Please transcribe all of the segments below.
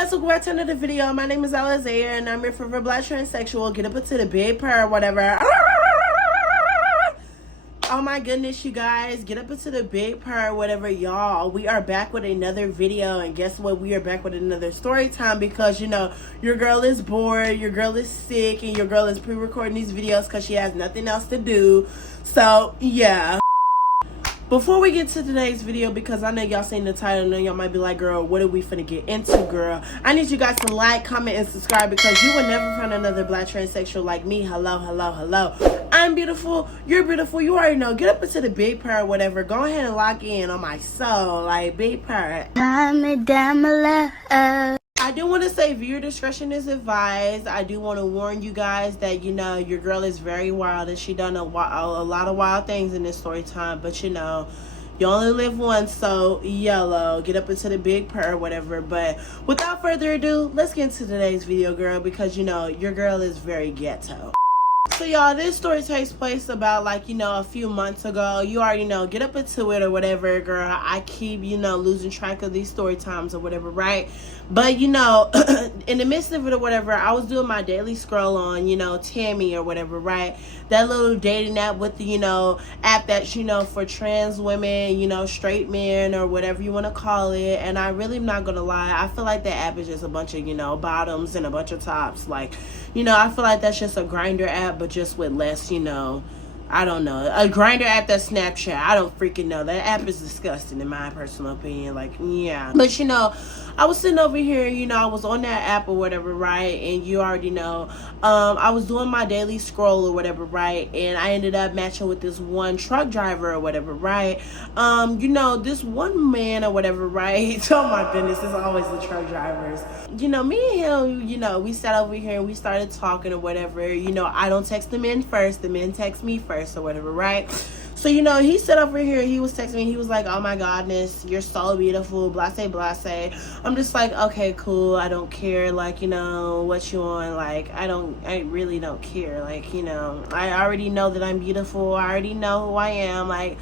guys, welcome back to another video. My name is Alizea and I'm here for Black Transsexual. Get up into the big purr, whatever. Oh my goodness, you guys, get up into the big purr, whatever, y'all. We are back with another video, and guess what? We are back with another story time because, you know, your girl is bored, your girl is sick, and your girl is pre-recording these videos because she has nothing else to do. So, yeah. Before we get to today's video, because I know y'all seen the title and y'all might be like, girl, what are we finna get into, girl? I need you guys to like, comment, and subscribe because you will never find another Black transsexual like me. Hello, hello, hello. I'm beautiful. You're beautiful. You already know. Get up into the big purr, whatever. Go ahead and lock in on my soul. Like, big purr. I do want to say viewer discretion is advised. I do want to warn you guys that, you know, your girl is very wild and she done a lot of wild things in this story time. But, you know, you only live once, so YOLO. Get up into the big purr, whatever. But without further ado, let's get into today's video, girl, because, you know, your girl is very ghetto. So y'all, this story takes place about, like, you know, a few months ago. You already know, get up into it or whatever, girl. I keep, you know, losing track of these story times or whatever, right? But, you know, in the midst of it or whatever, I was doing my daily scroll on, you know, Tammy or whatever, right? That little dating app with the, you know, app that's, you know, for trans women, you know, straight men or whatever you want to call it. And I really am not going to lie. I feel like that app is just a bunch of, you know, bottoms and a bunch of tops. Like, you know, I feel like that's just a grinder app, but just with less, you know, I don't know, a grinder app that's Snapchat. I don't freaking know. That app is disgusting in my personal opinion. Like, yeah. But, you know, I was sitting over here, you know, I was on that app or whatever, right? And you already know, I was doing my daily scroll or whatever, right? And I ended up matching with this one truck driver or whatever, right? You know, this one man or whatever, right? Oh my goodness, it's always the truck drivers. You know, me and him, you know, we sat over here and we started talking or whatever. You know, I don't text the men first, the men text me first or whatever, right? So, you know, he sat over here, he was texting me, he was like, oh my godness, you're so beautiful, blase, blase. I'm just like, okay, cool, I don't care, like, you know, what you on, like, I really don't care, like, you know, I already know that I'm beautiful, I already know who I am, like,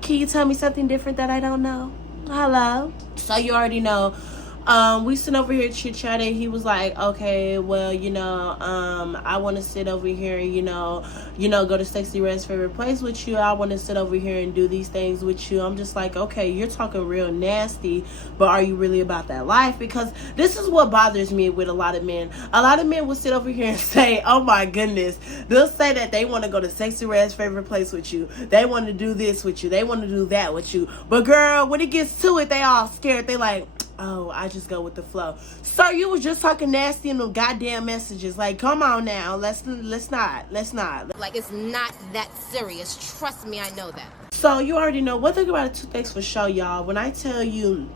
can you tell me something different that I don't know? Hello? So you already know. We sit over here chit-chatting. He was like, okay, well, you know, I want to sit over here and, you know, go to Sexy Red's favorite place with you. I want to sit over here and do these things with you. I'm just like, okay, you're talking real nasty, but are you really about that life? Because this is what bothers me with a lot of men. A lot of men will sit over here and say, oh my goodness, they'll say that they want to go to Sexy Red's favorite place with you. They want to do this with you. They want to do that with you. But girl, when it gets to it, they all scared. They like, oh, I just go with the flow. Sir, you was just talking nasty in them goddamn messages. Like, come on now. Let's not. Like, it's not that serious. Trust me, I know that. So, you already know. One thing about it, two things for sure, y'all. When I tell you,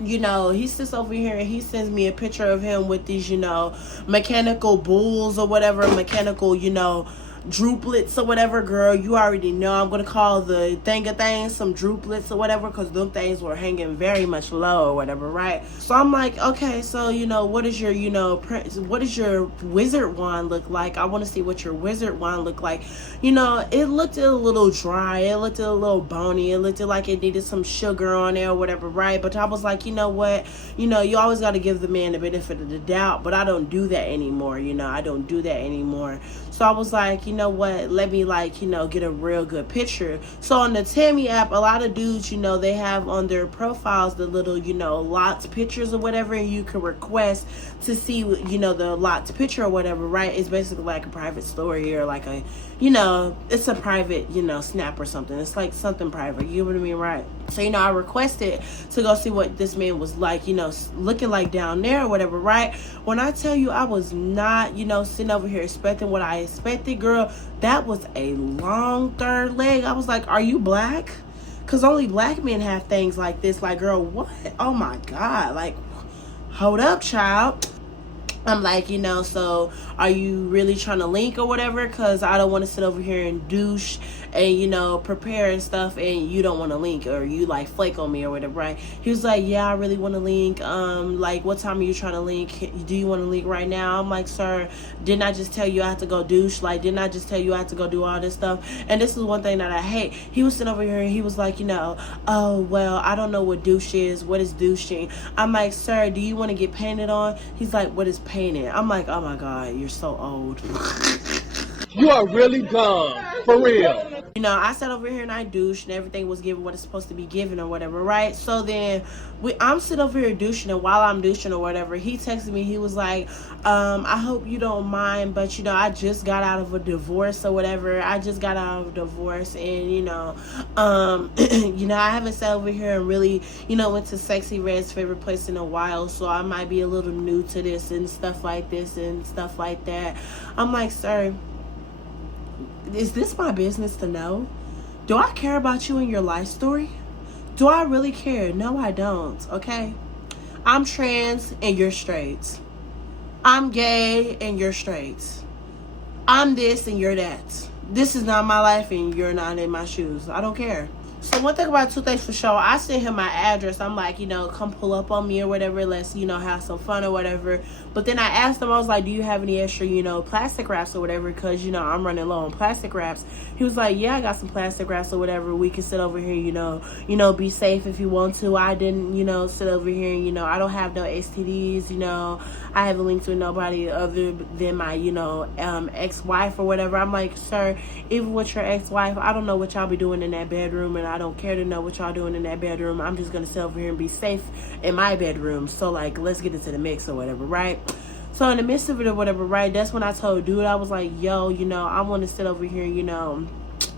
you know, he sits over here and he sends me a picture of him with these, you know, mechanical bulls or whatever, mechanical, you know, drooplets or whatever, girl, you already know I'm gonna call the thing some drooplets or whatever, because them things were hanging very much low or whatever, right? So I'm like, okay, so, you know, what is your, you know, what does your wizard wand look like? I want to see what your wizard wand look like. You know, it looked a little dry, it looked a little bony, it looked like it needed some sugar on there or whatever, right? But I was like, you know what, you know, you always got to give the man the benefit of the doubt, but I don't do that anymore. You know, I don't do that anymore. So I was like, you know what, let me, like, you know, get a real good picture. So on the Tammy app, a lot of dudes, you know, they have on their profiles the little, you know, locked pictures or whatever, and you can request to see, you know, the locked picture or whatever, right? It's basically like a private story or like a, you know, it's a private, you know, snap or something. It's like something private, you know what I mean, right? So, you know, I requested to go see what this man was like, you know, looking like down there or whatever, right? When I tell you I was not, you know, sitting over here expecting what I expected, girl, that was a long third leg. I was like, are you black? Because only black men have things like this. Like, girl, what? Oh my God. Like, hold up, child. I'm like, so are you really trying to link or whatever? Because I don't want to sit over here and douche and, prepare and stuff, and you don't want to link, or you like flake on me or whatever, right? He was like, yeah, I really want to link. Like, what time are you trying to link? Do you want to link right now? I'm like, sir, didn't I just tell you I have to go douche? Like, didn't I just tell you I have to go do all this stuff? And this is one thing that I hate. He was sitting over here and he was like, oh, well, I don't know what douche is. What is douching? I'm like, sir, do you want to get painted on? He's like, what is painted? I'm like, oh my God, you're so old. You are really dumb, for real. I sat over here and I douched and everything was given what it's supposed to be given or whatever, right? So then I'm sitting over here douching, and while I'm douching or whatever, he texted me. He was like, I hope you don't mind, but I just got out of a divorce or whatever. I just got out of a divorce, and I haven't sat over here and really, went to Sexy Red's favorite place in a while, so I might be a little new to this and stuff like this and stuff like that. I'm like, sir, is this my business to know? Do I care about you and your life story? Do I really care? No, I don't, okay? I'm trans and you're straight. I'm gay and you're straight. I'm this and you're that. This is not my life and you're not in my shoes. I don't care. So one thing about Two Things for Sure, I sent him my address. I'm like, come pull up on me or whatever. Let's, have some fun or whatever. But then I asked him, I was like, do you have any extra, plastic wraps or whatever? Because, I'm running low on plastic wraps. He was like, yeah, I got some plastic wraps or whatever. We can sit over here, be safe if you want to. I didn't, sit over here and, I don't have no STDs, I haven't linked with nobody other than my, ex-wife or whatever. I'm like, sir, even with your ex-wife, I don't know what y'all be doing in that bedroom, and I don't care to know what y'all doing in that bedroom. I'm just going to sit over here and be safe in my bedroom. So, like, let's get into the mix or whatever, right? So, in the midst of it or whatever, right, that's when I told dude, I was like, yo, I want to sit over here,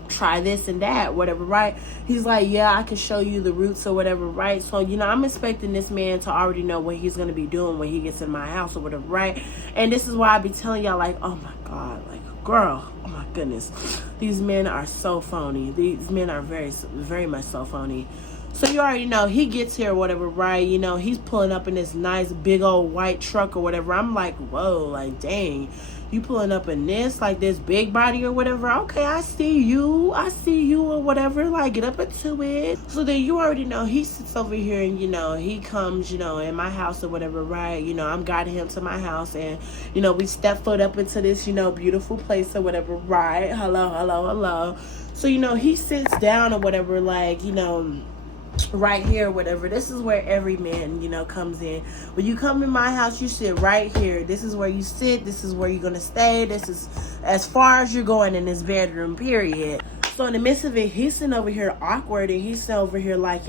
try this and that, whatever, right? He's like, yeah, I can show you the routes or whatever, right? So, I'm expecting this man to already know what he's going to be doing when he gets in my house or whatever, right? And this is why I be telling y'all, like, oh my God, like, girl, oh my goodness, these men are so phony. These men are very, very much so phony. So you already know, he gets here or whatever, right? He's pulling up in this nice big old white truck or whatever. I'm like, whoa, like, dang, you pulling up in this, like, this big body or whatever. Okay, I see you or whatever. Like, get up into it. So then you already know, he sits over here and, he comes, in my house or whatever, right? I'm guiding him to my house, and, we step foot up into this, beautiful place or whatever, right? Hello. So, he sits down or whatever, like, right here, whatever. This is where every man, comes in. When you come in my house, you sit right here. This is where you sit. This is where you're gonna stay. This is as far as you're going in this bedroom, period. So in the midst of it, he's sitting over here awkward, and he's sitting over here like,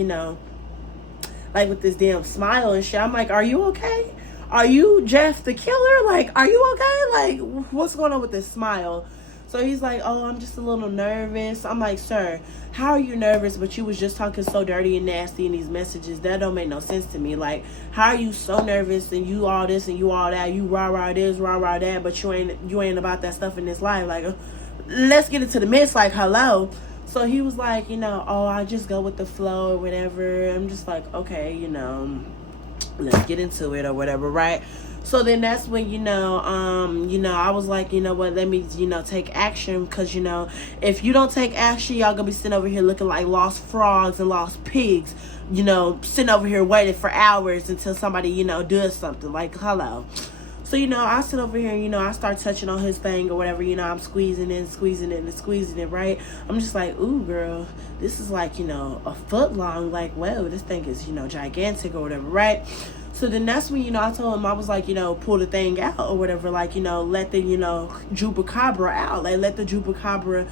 like with this damn smile and shit. I'm like, are you okay? Are you Jeff the killer? Like, are you okay? Like, what's going on with this smile? So he's like, oh, I'm just a little nervous. I'm like, sir, how are you nervous? But you was just talking so dirty and nasty in these messages. That don't make no sense to me. Like, how are you so nervous and you all this and you all that? You rah this, rah that, but you ain't about that stuff in this life. Like, let's get into the mix. Like, hello. So he was like, oh, I just go with the flow or whatever. I'm just like, okay, let's get into it or whatever, right? So then that's when, I was like, you know what, let me, take action. Because, if you don't take action, y'all gonna be sitting over here looking like lost frogs and lost pigs, sitting over here waiting for hours until somebody, does something. Like, hello. So, I sit over here and, I start touching on his thing or whatever, I'm squeezing it, right? I'm just like, ooh, girl, this is like, a foot long. Like, whoa, this thing is, gigantic or whatever, right? So then that's when, I told him, I was like, pull the thing out or whatever, like, let the, Jupacabra out. Like, let the Jupacabra,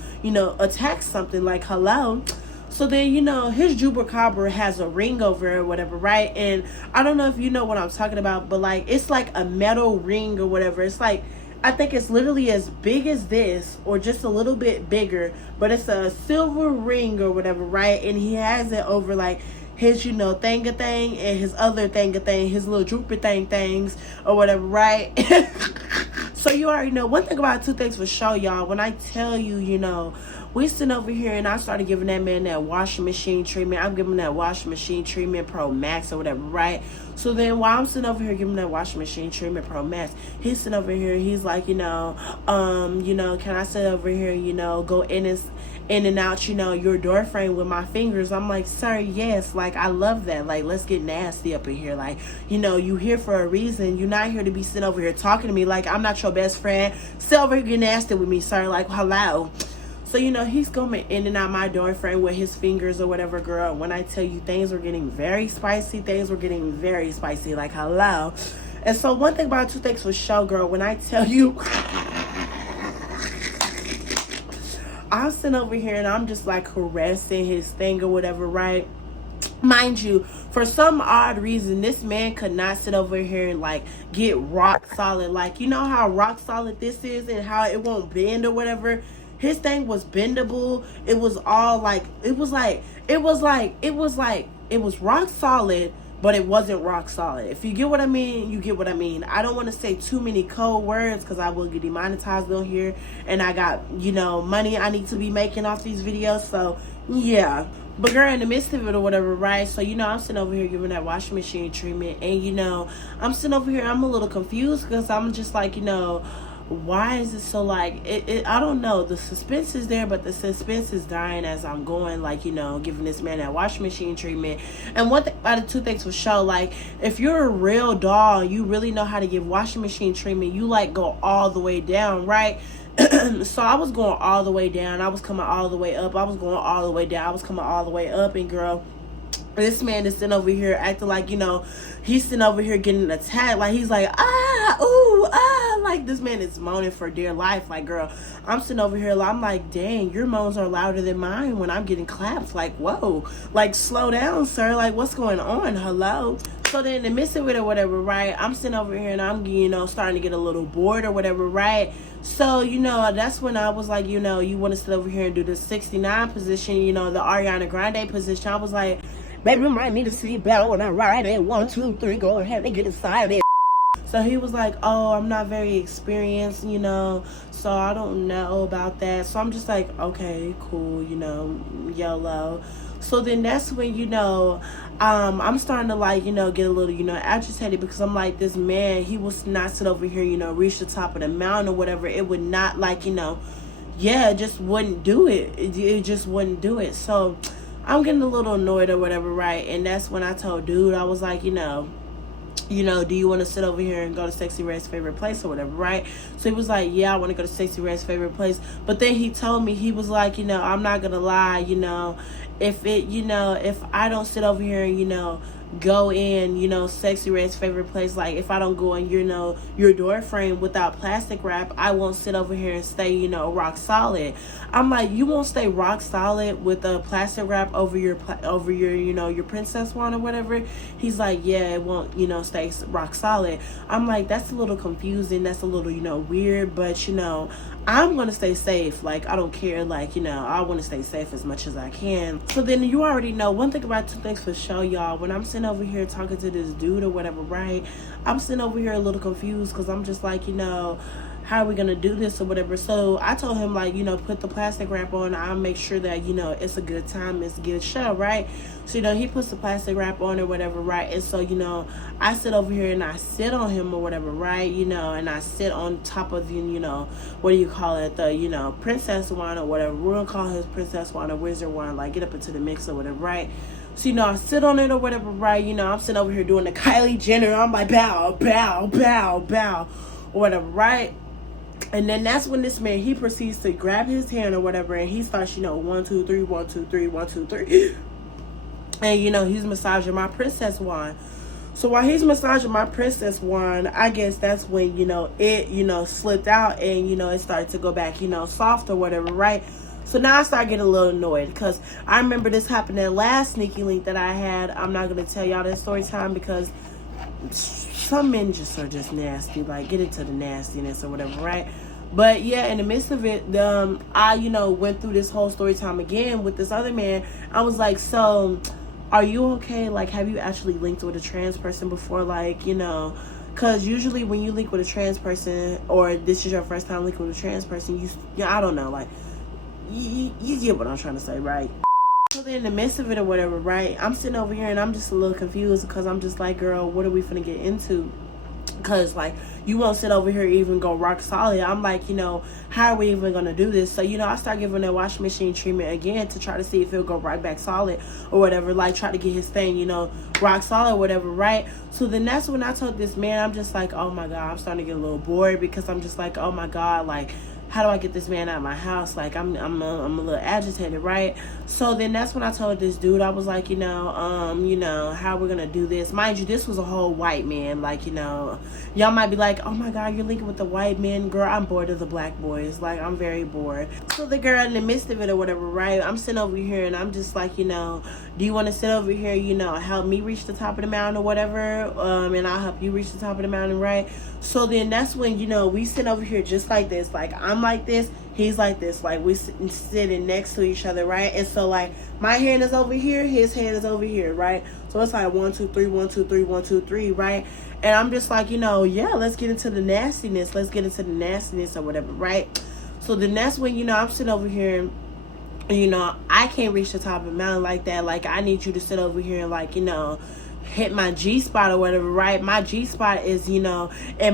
attack something. Like, hello. So then, his Jupacabra has a ring over it or whatever, right? And I don't know if you know what I'm talking about, but, like, it's like a metal ring or whatever. It's like, I think it's literally as big as this or just a little bit bigger, but it's a silver ring or whatever, right? And he has it over, like, his, thing and his other thing, his little drooper things or whatever, right? So you already know one thing about Two Things for Sure, y'all. When I tell you, We sitting over here, and I started giving that man that washing machine treatment. I'm giving that washing machine treatment Pro Max or whatever, right? So then while I'm sitting over here giving that washing machine treatment Pro Max, he's sitting over here, he's like, can I sit over here, go in and out, your door frame with my fingers. I'm like, sir, yes, like, I love that. Like, let's get nasty up in here. Like, you here for a reason. You're not here to be sitting over here talking to me like I'm not your best friend. Sit over here, get nasty with me, sir. Like, hello. So, he's going in and out my door frame with his fingers or whatever, girl. When I tell you, things were getting very spicy. Like, hello. And so one thing about two things for sure, girl, when I tell you, I'm sitting over here and I'm just like caressing his thing or whatever, right? Mind you, for some odd reason, this man could not sit over here and like get rock solid. Like, you know how rock solid this is and how it won't bend or whatever? His thing was bendable. It was all like, it was rock solid, but it wasn't rock solid. If you get what I mean, you get what I mean. I don't want to say too many code words because I will get demonetized on here, and I got, money I need to be making off these videos. So yeah. But girl, in the midst of it or whatever, right? So, I'm sitting over here giving that washing machine treatment, and I'm sitting over here, I'm a little confused because I'm just like, why is it so like I don't know, the suspense is there, but the suspense is dying as I'm going, like, giving this man that washing machine treatment. And one thing about the two things for sure, like, if you're a real dog, you really know how to give washing machine treatment. You like go all the way down, right? So I was going all the way down, I was coming all the way up, I was going all the way down, I was coming all the way up, and girl, this man is sitting over here acting like, he's sitting over here getting attacked. Like, he's like, like, this man is moaning for dear life. Like, girl, I'm sitting over here, I'm like, dang, your moans are louder than mine when I'm getting claps. Like, whoa, like, slow down, sir. Like, what's going on? Hello? So then in the midst of it or whatever, right, I'm sitting over here and I'm, starting to get a little bored or whatever, right? So, that's when I was like, you want to sit over here and do the 69 position, the Ariana Grande position. I was like, baby, remind me to see better when I ride it. 1, 2, 3, go ahead and get inside it. So he was like, oh, I'm not very experienced, so I don't know about that. So I'm just like, okay, cool, YOLO. So then that's when, I'm starting to like, get a little, agitated, because I'm like, this man, he was not sit over here, reach the top of the mountain or whatever. It would not, like, it just wouldn't do it. It just wouldn't do it. So I'm getting a little annoyed or whatever, right? And that's when I told dude, I was like, do you want to sit over here and go to Sexy Red's favorite place or whatever, right? So he was like, yeah, I want to go to Sexy Red's favorite place. But then he told me, he was like, I'm not going to lie, if I don't sit over here and, go in, Sexy Red's favorite place, like, if I don't go in, your door frame without plastic wrap, I won't sit over here and stay, rock solid. I'm like, you won't stay rock solid with a plastic wrap over your your princess wand or whatever? He's like, yeah, it won't, stay rock solid. I'm like, that's a little confusing, that's a little, weird, but I'm gonna stay safe. Like, I don't care, like, I want to stay safe as much as I can. So then you already know one thing about two things for sure, y'all. When I'm sitting over here talking to this dude or whatever, right, I'm sitting over here a little confused because I'm just like, how are we gonna do this or whatever? So I told him, like, put the plastic wrap on. I'll make sure that, it's a good time, it's a good show, right? So, he puts the plastic wrap on or whatever, right? And so, I sit over here and I sit on him or whatever, right? And I sit on top of, what do you call it? The, princess wand or whatever. We're gonna call his princess wand or wizard wand, like, get up into the mix or whatever, right? So, I sit on it or whatever, right? I'm sitting over here doing the Kylie Jenner. I'm like, bow, bow, bow, bow, or whatever, right? And then that's when this man, he proceeds to grab his hand or whatever, and he starts, 1, 2, 3, 1, 2, 3, 1, 2, 3. And, he's massaging my princess wand. So while he's massaging my princess wand, I guess that's when, it, slipped out and, it started to go back, soft or whatever, right? So now I start getting a little annoyed because I remember this happened in the last sneaky link that I had. I'm not going to tell y'all that story time because some men just are just nasty, like, get into the nastiness or whatever, right? But yeah, in the midst of it, I went through this whole story time again with this other man. I was like, so are you okay? Like, have you actually linked with a trans person before? Like, because usually when you link with a trans person, or this is your first time linking with a trans person, I don't know, like, you get what I'm trying to say, right? So then in the midst of it or whatever, right, I'm sitting over here and I'm just a little confused because I'm just like, girl, what are we finna get into? Because like, you won't sit over here even go rock solid. I'm like, how are we even gonna do this? So I start giving the washing machine treatment again to try to see if it'll go right back solid or whatever, like try to get his thing rock solid or whatever, right? So then that's when I told this man, I'm just like, oh my god, I'm starting to get a little bored because I'm just like, oh my god, like, how do I get this man out of my house? Like, I'm a little agitated, right? So then that's when I told this dude, I was like, how we're gonna do this. Mind you, this was a whole white man. Like, y'all might be like, oh my god, you're linking with the white men. Girl, I'm bored of the black boys. Like, I'm very bored. So the girl in the midst of it or whatever, right? I'm sitting over here and I'm just like, do you want to sit over here, help me reach the top of the mountain or whatever? And I'll help you reach the top of the mountain, right? So then that's when, we sit over here just like this. Like, I'm like this, he's like this. Like, we sitting next to each other, right? And so, like, my hand is over here, his hand is over here, right? So it's like 1, 2, 3, 1, 2, 3, 1, 2, 3, right? And I'm just like, yeah, let's get into the nastiness. Let's get into the nastiness or whatever, right? So then that's when, I'm sitting over here and, I can't reach the top of the mountain like that. Like, I need you to sit over here and, like, hit my G-spot or whatever, right? My G-spot is, in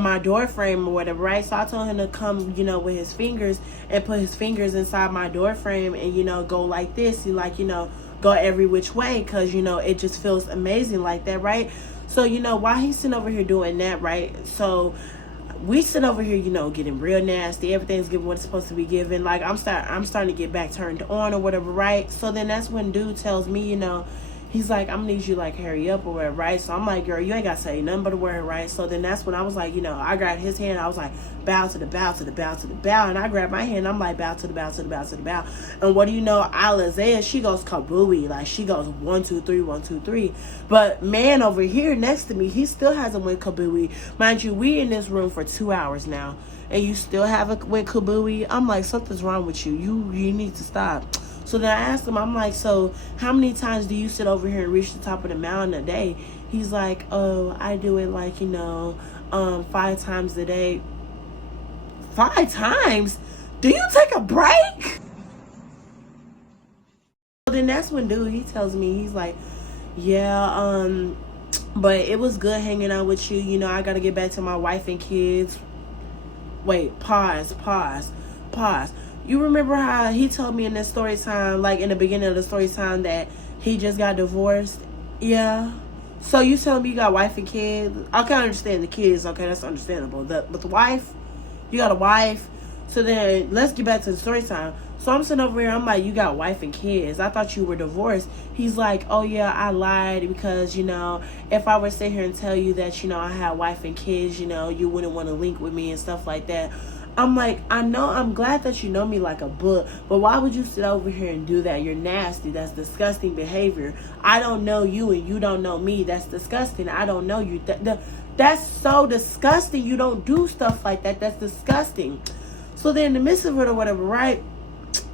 my door frame or whatever, right? So I told him to come, with his fingers and put his fingers inside my door frame and, go like this. And, like, go every which way because, it just feels amazing like that, right? So, while he's sitting over here doing that, right? So we sit over here, getting real nasty. Everything's given what it's supposed to be given. Like, I'm starting to get back turned on or whatever, right? So then that's when dude tells me, he's like, I'm gonna need you, like, hurry up or whatever, right? So I'm like, girl, you ain't gotta say nothing but a word, right? So then that's when I was like, I grabbed his hand. I was like, bow to the bow to the bow to the bow. And I grabbed my hand. I'm like, bow to the bow to the bow to the bow. And what do you know? Alizea, she goes kabooey. Like, she goes 1, 2, 3, 1, 2, 3. But man over here next to me, he still hasn't went kabooey. Mind you, we in this room for 2 hours now. And you still haven't went kabooey. I'm like, something's wrong with you. You need to stop. So then I asked him, I'm like, so how many times do you sit over here and reach the top of the mountain a day? He's like, oh, I do it like, 5 times a day. 5 times? Do you take a break? So then that's when dude, he tells me, he's like, yeah, but it was good hanging out with you. I got to get back to my wife and kids. Wait, pause. You remember how he told me in the story time, like in the beginning of the story time, that he just got divorced? Yeah. So you telling me you got wife and kids? I can understand the kids. Okay, that's understandable. But the wife, you got a wife. So then let's get back to the story time. So I'm sitting over here. I'm like, you got wife and kids. I thought you were divorced. He's like, oh yeah, I lied because if I were to sit here and tell you that I had wife and kids, you wouldn't want to link with me and stuff like that. I'm like, I know, I'm glad that you know me like a book, but why would you sit over here and do that? You're nasty. That's disgusting behavior. I don't know you and you don't know me. That's disgusting. I don't know you. That's so disgusting. You don't do stuff like that. That's disgusting. So then in the midst of it or whatever, right?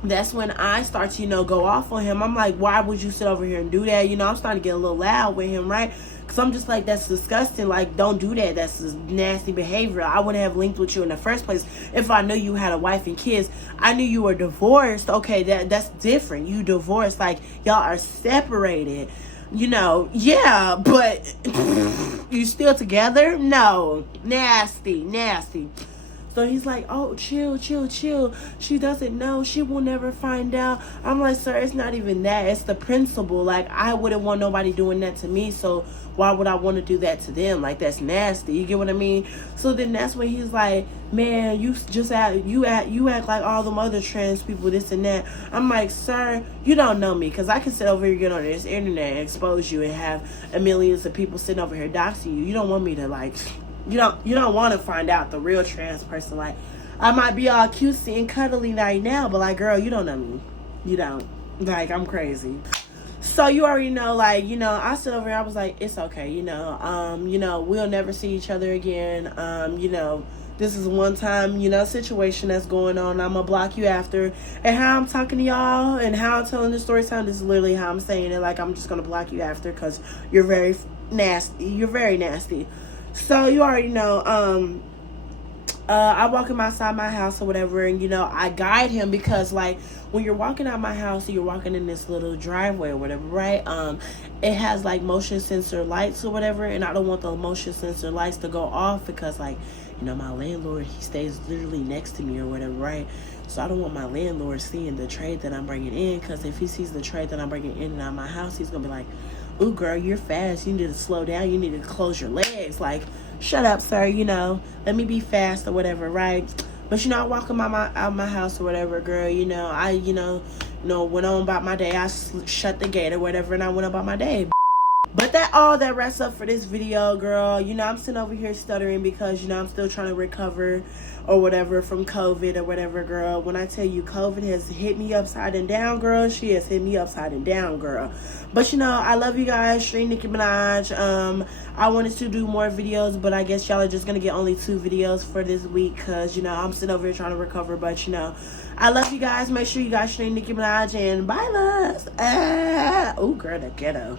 That's when I start to, go off on him. I'm like, why would you sit over here and do that? I'm starting to get a little loud with him, right? Because I'm just like, that's disgusting. Like, don't do that. That's nasty behavior. I wouldn't have linked with you in the first place if I knew you had a wife and kids. I knew you were divorced. Okay, that's different. You divorced. Like, y'all are separated. Yeah, but you still together? No. Nasty. So he's like, oh, chill. She doesn't know. She will never find out. I'm like, sir, it's not even that. It's the principle. Like, I wouldn't want nobody doing that to me. So why would I want to do that to them? Like, that's nasty. You get what I mean? So then that's when he's like, man, you act like all them other trans people, this and that. I'm like, sir, you don't know me. Because I can sit over here, get on this internet and expose you and have millions of people sitting over here doxing you. You don't want me to, like... You don't want to find out the real trans person. Like, I might be all cutesy and cuddly right now, but like, girl, you don't know me. You don't. Like, I'm crazy. So you already know, like, I sit over here, I was like, it's okay, we'll never see each other again. This is a one-time, situation that's going on. I'm gonna block you after. And how I'm talking to y'all and how I'm telling the story time, this is literally how I'm saying it. Like, I'm just gonna block you after because you're very nasty. So you already know, I walk him outside my house or whatever, and you know, I guide him because like when you're walking out my house, you're walking in this little driveway or whatever, right? It has like motion sensor lights or whatever, and I don't want the motion sensor lights to go off because like, you know, my landlord, he stays literally next to me or whatever, right? So I don't want my landlord seeing the trade that I'm bringing in, because if he sees the trade that I'm bringing in and out of my house, he's gonna be like, ooh, girl, you're fast. You need to slow down. You need to close your legs. Like, shut up, sir. You know, let me be fast or whatever, right? But, you know, I walk him out my house or whatever, girl. You know, I, went on about my day. I shut the gate or whatever, and I went about my day. But that wraps up for this video, girl. You know, I'm sitting over here stuttering because, you know, I'm still trying to recover or whatever from COVID or whatever, girl. When I tell you COVID has hit me upside and down, girl, she has hit me upside and down, girl. But, you know, I love you guys. Straight Nicki Minaj. I wanted to do more videos, but I guess y'all are just going to get only 2 videos for this week because, you know, I'm sitting over here trying to recover. But, you know, I love you guys. Make sure you guys stream Nicki Minaj and bye, loves. Oh, girl, the ghetto.